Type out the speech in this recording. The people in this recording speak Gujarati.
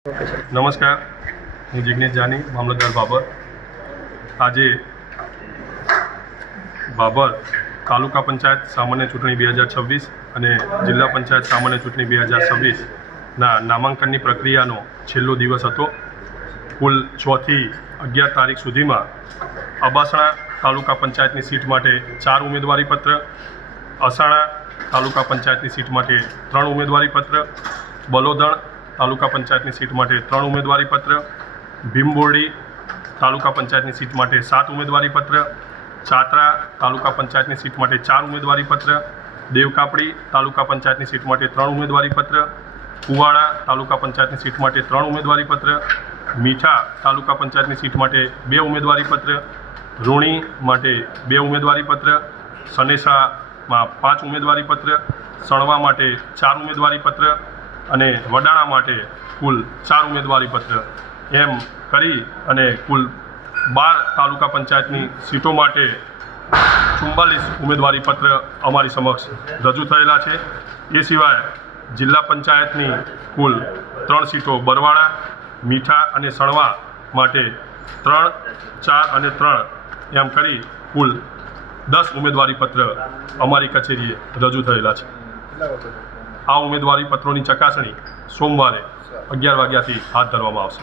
નમસ્કાર, હું જિગ્નેશ જાની, મામલતદાર બાબર. આજે બાબર તાલુકા પંચાયત સામાન્ય ચૂંટણી 2026 અને જિલ્લા પંચાયત સામાન્ય ચૂંટણી 2026ના નામાંકનની પ્રક્રિયાનો છેલ્લો દિવસ હતો. કુલ 6 થી 11 તારીખ સુધીમાં અબાસણા તાલુકા પંચાયતની સીટ માટે 4 ઉમેદવારી પત્ર, અસાણા તાલુકા પંચાયતની સીટ માટે 3 ઉમેદવારી પત્ર, બલોદણ તાલુકા પંચાયતની સીટ માટે 3 ઉમેદવારી પત્ર, ભીમબોરડી તાલુકા પંચાયતની સીટ માટે 7 ઉમેદવારી પત્ર, ચાત્રા તાલુકા પંચાયતની સીટ માટે 4 ઉમેદવારી પત્ર, દેવકાપડી તાલુકા પંચાયતની સીટ માટે 3 ઉમેદવારી પત્ર, કુવાડા તાલુકા પંચાયતની સીટ માટે 3 ઉમેદવારી પત્ર, મીઠા તાલુકા પંચાયતની સીટ માટે 2 ઉમેદવારી પત્ર, રૂણી માટે 2 ઉમેદવારી પત્ર, સનેસામાં 5 ઉમેદવારી પત્ર, સણવા માટે 4 ઉમેદવારી પત્ર અને વડાણા માટે કુલ 4 ઉમેદવારી પત્ર એમ કરી અને કુલ 12 તાલુકા પંચાયતની સીટો માટે 44 ઉમેદવારી પત્ર અમારી સમક્ષ રજૂ થયેલા છે. એ સિવાય જિલ્લા પંચાયતની કુલ 3 સીટો બરવાડા, મીઠા અને સણવા માટે 3, 4 અને 3 એમ કરી કુલ 10 ઉમેદવારી પત્ર અમારી કચેરીએ રજૂ થયેલા છે. આ ઉમેદવારી પત્રોની ચકાસણી સોમવારે 11 વાગ્યાથી હાથ ધરવામાં આવશે.